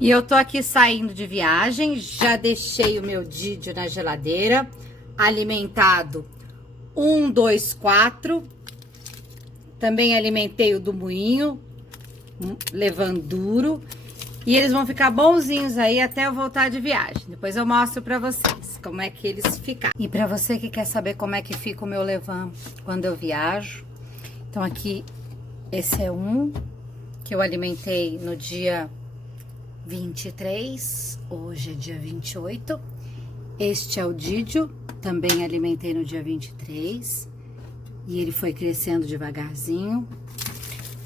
E eu tô aqui saindo de viagem, já deixei o meu Didio na geladeira, alimentado 1, 2, 4. Também alimentei o do moinho, levando duro. E eles vão ficar bonzinhos aí até eu voltar de viagem. Depois eu mostro pra vocês como é que eles ficaram. E pra você que quer saber como é que fica o meu levan quando eu viajo. Então aqui, esse é um que eu alimentei no dia 23, hoje é dia 28. Este é o Didio, também alimentei no dia 23. E ele foi crescendo devagarzinho.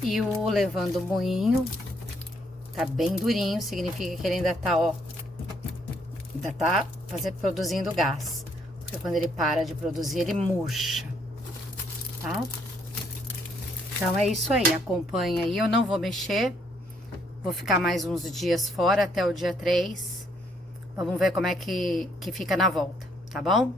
E o levando moinho, tá bem durinho, significa que ele ainda tá, ó, ainda tá produzindo gás. Porque quando ele para de produzir, ele murcha, tá? Então é isso aí, acompanha aí, eu não vou mexer. Vou ficar mais uns dias fora, até o dia 3. Vamos ver como é que fica na volta, tá bom?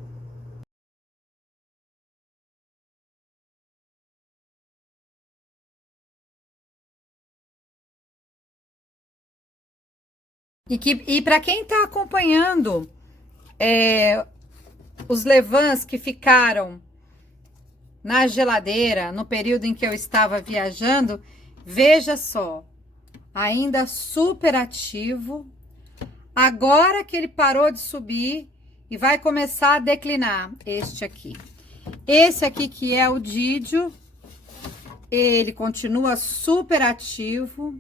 E para quem tá acompanhando os levans que ficaram na geladeira no período em que eu estava viajando, veja só, ainda super ativo. Agora que ele parou de subir e vai começar a declinar, este aqui. Esse aqui que é o Didio, ele continua super ativo,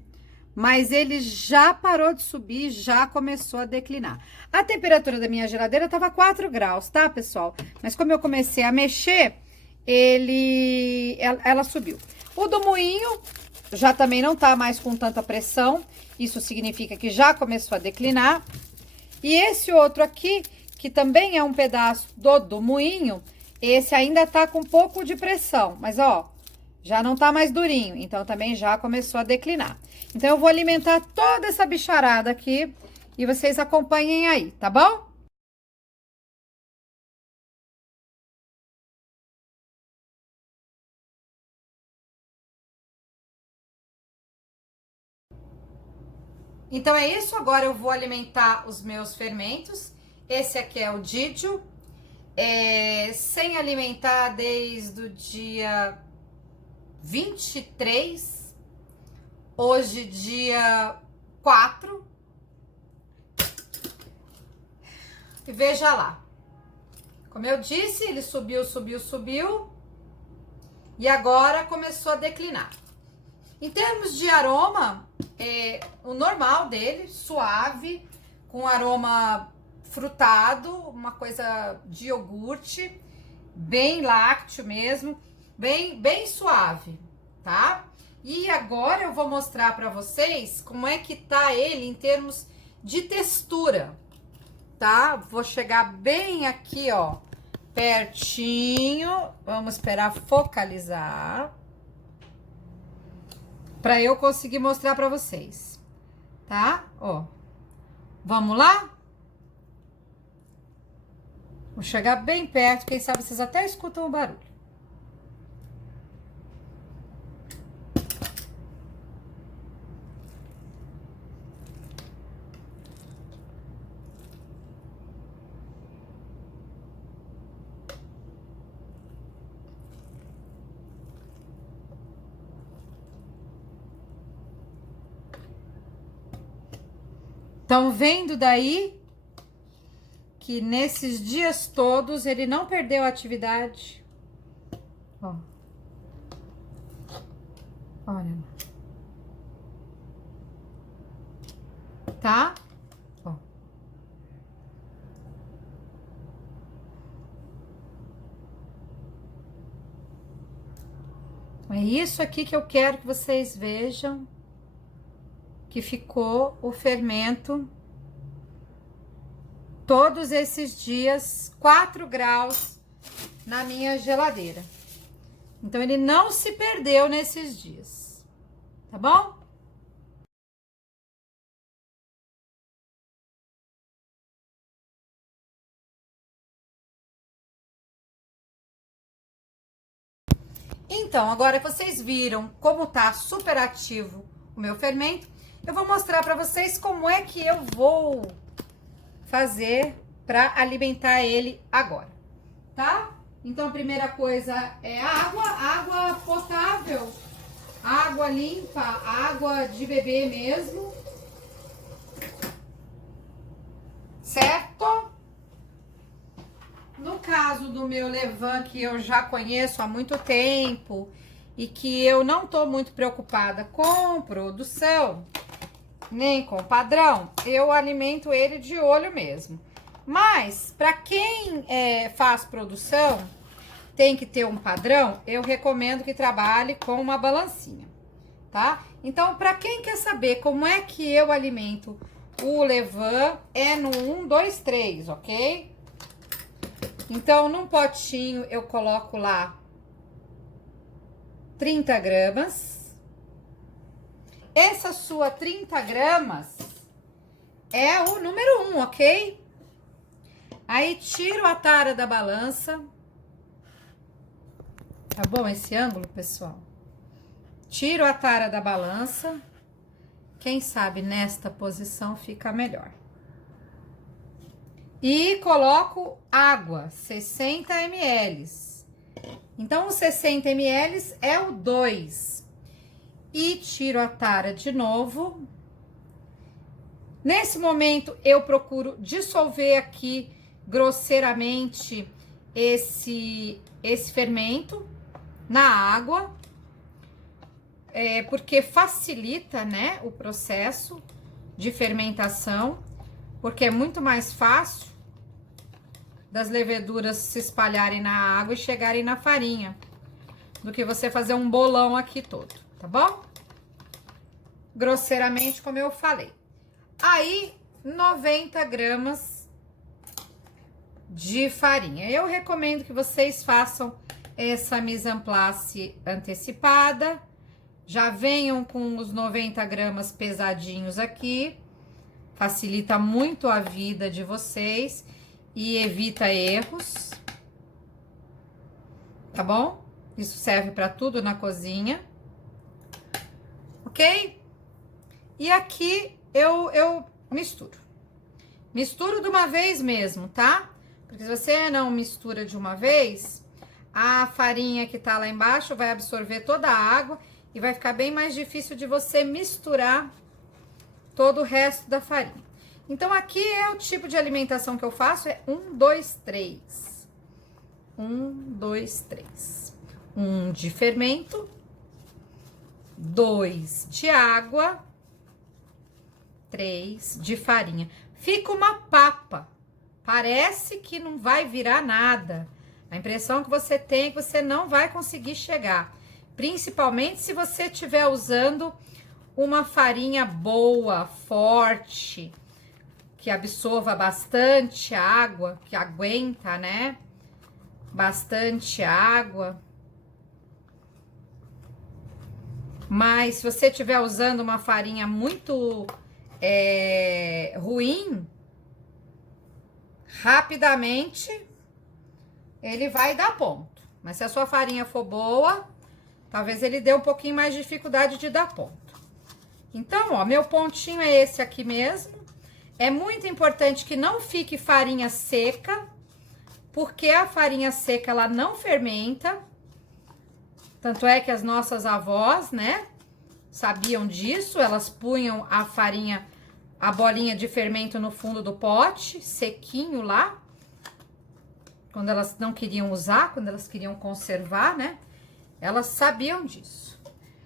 mas ele já parou de subir, já começou a declinar. A temperatura da minha geladeira estava 4 graus, tá, pessoal? Mas como eu comecei a mexer, ela subiu. O do moinho já também não tá mais com tanta pressão, isso significa que já começou a declinar. E esse outro aqui, que também é um pedaço do moinho, esse ainda tá com um pouco de pressão, mas ó, já não tá mais durinho, então também já começou a declinar. Então eu vou alimentar toda essa bicharada aqui e vocês acompanhem aí, tá bom? Então é isso, agora eu vou alimentar os meus fermentos. Esse aqui é o Didio, sem alimentar desde o dia 23, hoje dia 4. E veja lá, como eu disse, ele subiu, subiu, subiu e agora começou a declinar. Em termos de aroma, o normal dele, suave, com aroma frutado, uma coisa de iogurte, bem lácteo mesmo, bem suave, tá? E agora eu vou mostrar para vocês como é que tá ele em termos de textura, tá? Vou chegar bem aqui, ó, pertinho. Vamos esperar focalizar para eu conseguir mostrar para vocês, tá? Ó, vamos lá? Vou chegar bem perto, quem sabe vocês até escutam o barulho. Estão vendo daí que nesses dias todos ele não perdeu a atividade? Ó. Olha. Tá? Ó. É isso aqui que eu quero que vocês vejam que ficou o fermento todos esses dias, 4 graus na minha geladeira. Então, ele não se perdeu nesses dias, tá bom? Então, agora que vocês viram como tá super ativo o meu fermento, eu vou mostrar para vocês como é que eu vou fazer para alimentar ele agora, tá? Então, a primeira coisa é água potável, água limpa, água de beber mesmo, certo? No caso do meu levain, que eu já conheço há muito tempo e que eu não tô muito preocupada com produção, nem com padrão, eu alimento ele de olho mesmo. Mas, para quem faz produção, tem que ter um padrão, eu recomendo que trabalhe com uma balancinha, tá? Então, para quem quer saber como é que eu alimento o levain, é no 1, 2, 3, ok? Então, num potinho, eu coloco lá 30 gramas. Essa sua 30 gramas é o número 1, ok? Aí, tiro a tara da balança. Tá bom esse ângulo, pessoal? Tiro a tara da balança. Quem sabe nesta posição fica melhor. E coloco água, 60 ml. Então, os 60 ml é o 2. E tiro a tara de novo. Nesse momento, eu procuro dissolver aqui grosseiramente esse fermento na água, porque facilita, né, o processo de fermentação, porque é muito mais fácil das leveduras se espalharem na água e chegarem na farinha, do que você fazer um bolão aqui todo, tá bom? Grosseiramente, como eu falei. Aí, 90 gramas de farinha. Eu recomendo que vocês façam essa mise en place antecipada. Já venham com os 90 gramas pesadinhos aqui. Facilita muito a vida de vocês e evita erros. Tá bom? Isso serve para tudo na cozinha. Ok? E aqui eu misturo. Misturo de uma vez mesmo, tá? Porque se você não mistura de uma vez, a farinha que tá lá embaixo vai absorver toda a água e vai ficar bem mais difícil de você misturar todo o resto da farinha. Então, aqui é o tipo de alimentação que eu faço, é 1, 2, 3. 1, 2, 3. 1 de fermento, 2 de água, 3 de farinha. Fica uma papa. Parece que não vai virar nada. A impressão que você tem é que você não vai conseguir chegar. Principalmente se você estiver usando uma farinha boa, forte, que absorva bastante água, que aguenta, né? Bastante água. Mas se você estiver usando uma farinha muito ruim, rapidamente ele vai dar ponto. Mas se a sua farinha for boa, talvez ele dê um pouquinho mais de dificuldade de dar ponto. Então, ó, meu pontinho é esse aqui mesmo. É muito importante que não fique farinha seca, porque a farinha seca, ela não fermenta. Tanto é que as nossas avós, né, sabiam disso. Elas punham a farinha, a bolinha de fermento no fundo do pote, sequinho lá. Quando elas não queriam usar, quando elas queriam conservar, né, elas sabiam disso.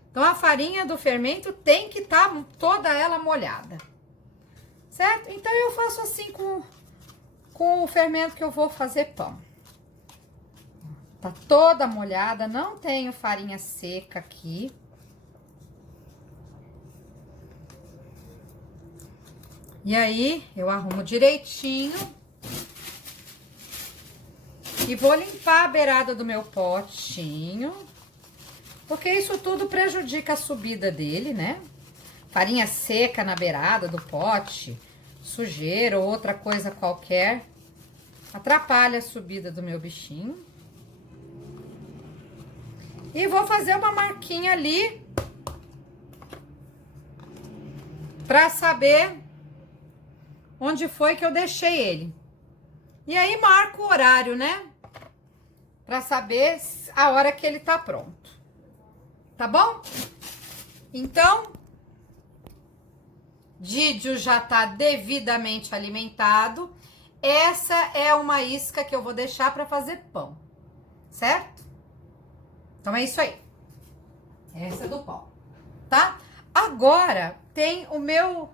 Então, a farinha do fermento tem que estar toda ela molhada, certo? Então, eu faço assim com o fermento que eu vou fazer pão. Tá toda molhada, não tenho farinha seca aqui. E aí, eu arrumo direitinho. E vou limpar a beirada do meu potinho. Porque isso tudo prejudica a subida dele, né? Farinha seca na beirada do pote, sujeira ou outra coisa qualquer, atrapalha a subida do meu bichinho. E vou fazer uma marquinha ali Pra saber onde foi que eu deixei ele. E aí marco o horário, né? Pra saber a hora que ele tá pronto. Tá bom? Então, Didio já tá devidamente alimentado. Essa é uma isca que eu vou deixar para fazer pão, certo? Então é isso aí. Essa é do pão, tá? Agora tem o meu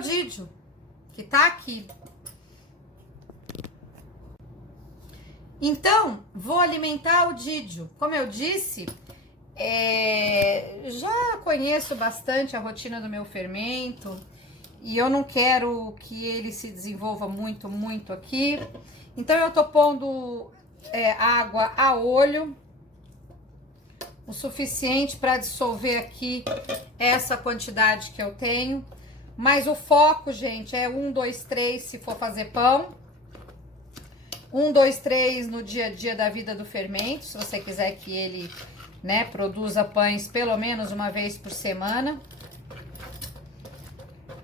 Didio, que tá aqui. Então, vou alimentar o Didio. Como eu disse, já conheço bastante a rotina do meu fermento. E eu não quero que ele se desenvolva muito aqui. Então, eu tô pondo água a olho. O suficiente para dissolver aqui essa quantidade que eu tenho. Mas o foco, gente, é 1, 2, 3 se for fazer pão. 1, 2, 3 no dia a dia da vida do fermento. Se você quiser que ele, né, produza pães pelo menos uma vez por semana.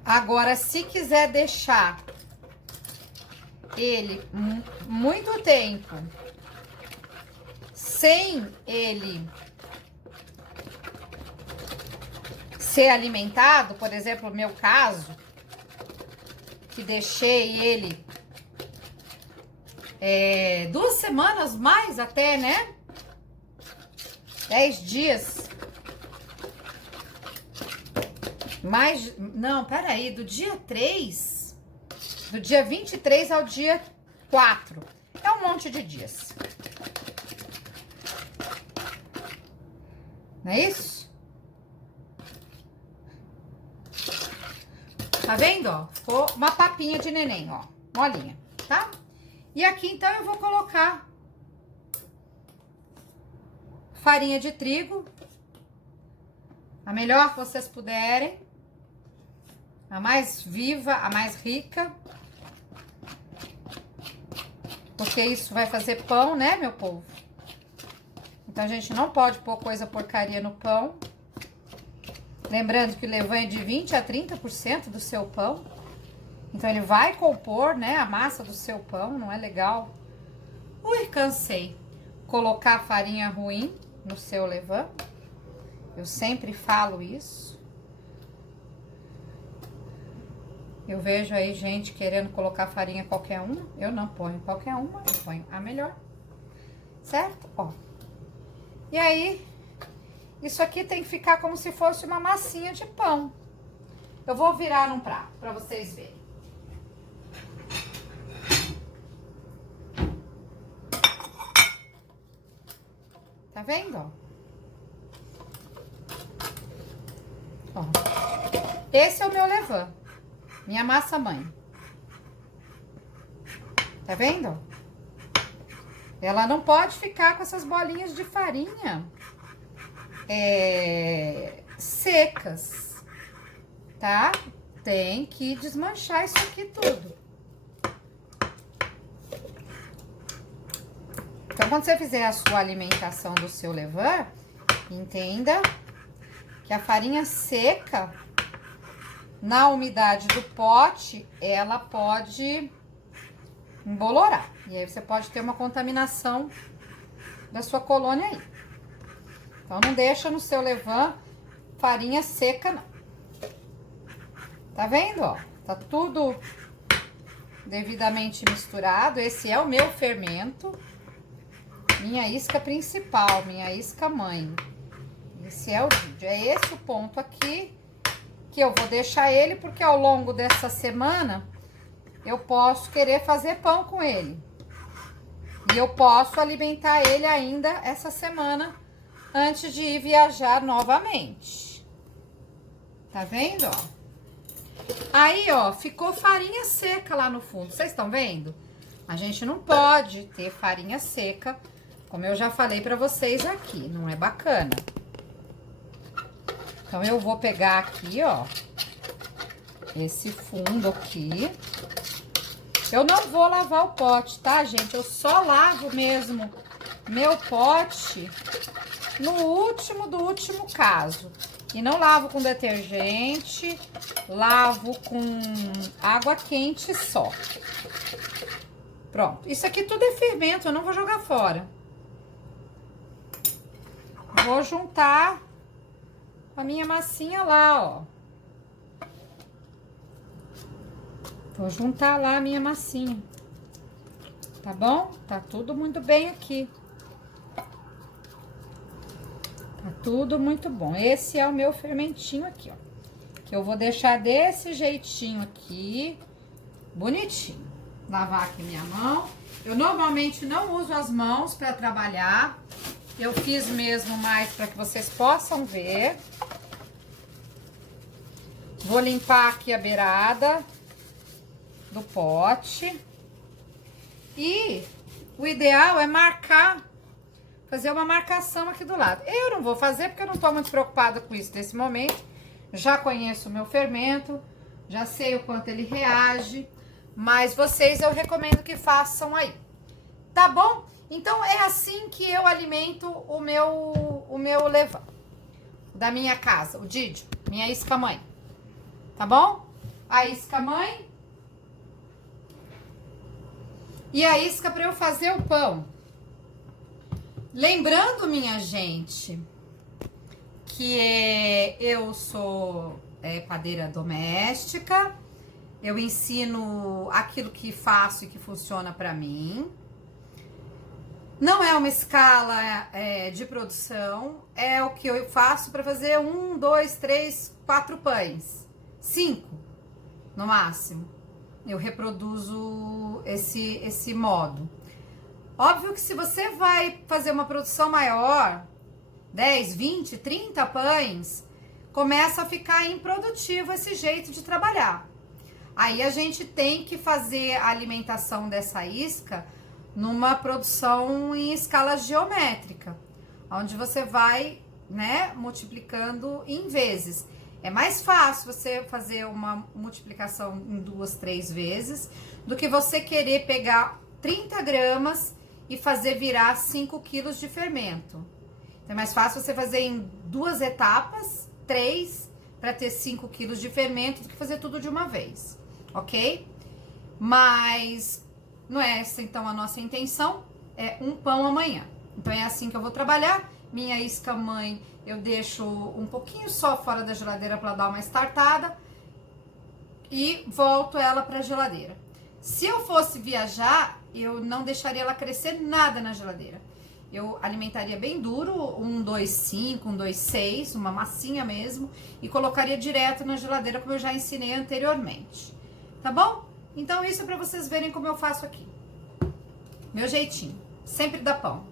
Agora, se quiser deixar ele muito tempo sem ele ser alimentado, por exemplo, no meu caso, que deixei ele 2 semanas mais até, né? 10 dias. Mas, não, peraí, do dia 3, do dia 23 ao dia 4, é um monte de dias. Não é isso? Tá vendo, ó? Ficou uma papinha de neném, ó, molinha, tá? E aqui, então, eu vou colocar farinha de trigo, a melhor que vocês puderem. A mais viva, a mais rica. Porque isso vai fazer pão, né, meu povo? Então, a gente não pode pôr coisa porcaria no pão. Lembrando que o levain é de 20% a 30% do seu pão. Então, ele vai compor, né, a massa do seu pão. Não é legal? Ui, cansei. Colocar farinha ruim no seu levain. Eu sempre falo isso. Eu vejo aí gente querendo colocar farinha qualquer uma. Eu não ponho qualquer uma, eu ponho a melhor. Certo? Ó. E aí, isso aqui tem que ficar como se fosse uma massinha de pão. Eu vou virar num prato pra vocês verem. Tá vendo, ó? Ó. Esse é o meu levain. Minha massa mãe. Tá vendo? Ela não pode ficar com essas bolinhas de farinha secas, tá? Tem que desmanchar isso aqui tudo. Então, quando você fizer a sua alimentação do seu levain, entenda que a farinha seca, na umidade do pote, ela pode embolorar. E aí, você pode ter uma contaminação da sua colônia aí. Então, não deixa no seu levain farinha seca, não. Tá vendo, ó? Tá tudo devidamente misturado. Esse é o meu fermento. Minha isca principal, minha isca mãe. Esse é o vídeo. É esse o ponto aqui que eu vou deixar ele, porque ao longo dessa semana eu posso querer fazer pão com ele. E eu posso alimentar ele ainda essa semana antes de ir viajar novamente. Tá vendo, ó? Aí, ó, ficou farinha seca lá no fundo. Vocês estão vendo? A gente não pode ter farinha seca, como eu já falei pra vocês aqui. Não é bacana. Então, eu vou pegar aqui, ó, esse fundo aqui. Eu não vou lavar o pote, tá, gente? Eu só lavo mesmo meu pote no último do último caso. E não lavo com detergente, lavo com água quente só. Pronto. Isso aqui tudo é fermento, eu não vou jogar fora. Vou juntar a minha massinha lá, ó. Vou juntar lá a minha massinha. Tá bom? Tá tudo muito bem aqui. Tá tudo muito bom. Esse é o meu fermentinho aqui, ó. Que eu vou deixar desse jeitinho aqui, bonitinho. Lavar aqui minha mão. Eu normalmente não uso as mãos para trabalhar. Eu fiz mesmo mais para que vocês possam ver. Vou limpar aqui a beirada do pote. E o ideal é marcar, fazer uma marcação aqui do lado. Eu não vou fazer porque eu não tô muito preocupada com isso nesse momento. Já conheço o meu fermento, já sei o quanto ele reage, mas vocês eu recomendo que façam aí. Tá bom? Então é assim que eu alimento o meu levain da minha casa, o Didio, minha isca-mãe. Tá bom? A isca-mãe e a isca para eu fazer o pão. Lembrando, minha gente, que eu sou padeira doméstica, eu ensino aquilo que faço e que funciona para mim. Não é uma escala de produção, é o que eu faço para fazer 1, 2, 3, 4 pães, 5 no máximo. Eu reproduzo esse modo. Óbvio que se você vai fazer uma produção maior, 10, 20, 30 pães, começa a ficar improdutivo esse jeito de trabalhar. Aí a gente tem que fazer a alimentação dessa isca numa produção em escala geométrica, onde você vai, né, multiplicando em vezes. É mais fácil você fazer uma multiplicação em 2, 3 vezes do que você querer pegar 30 gramas e fazer virar 5 quilos de fermento. Então é mais fácil você fazer em 2 etapas, 3, para ter 5 quilos de fermento do que fazer tudo de uma vez, ok? Mas não é essa então a nossa intenção, é um pão amanhã. Então é assim que eu vou trabalhar. Minha isca-mãe eu deixo um pouquinho só fora da geladeira para dar uma estartada e volto ela para a geladeira. Se eu fosse viajar, eu não deixaria ela crescer nada na geladeira. Eu alimentaria bem duro, 1,25, 1,26, uma massinha mesmo, e colocaria direto na geladeira, como eu já ensinei anteriormente. Tá bom? Então isso é para vocês verem como eu faço aqui. Meu jeitinho, sempre dá pão.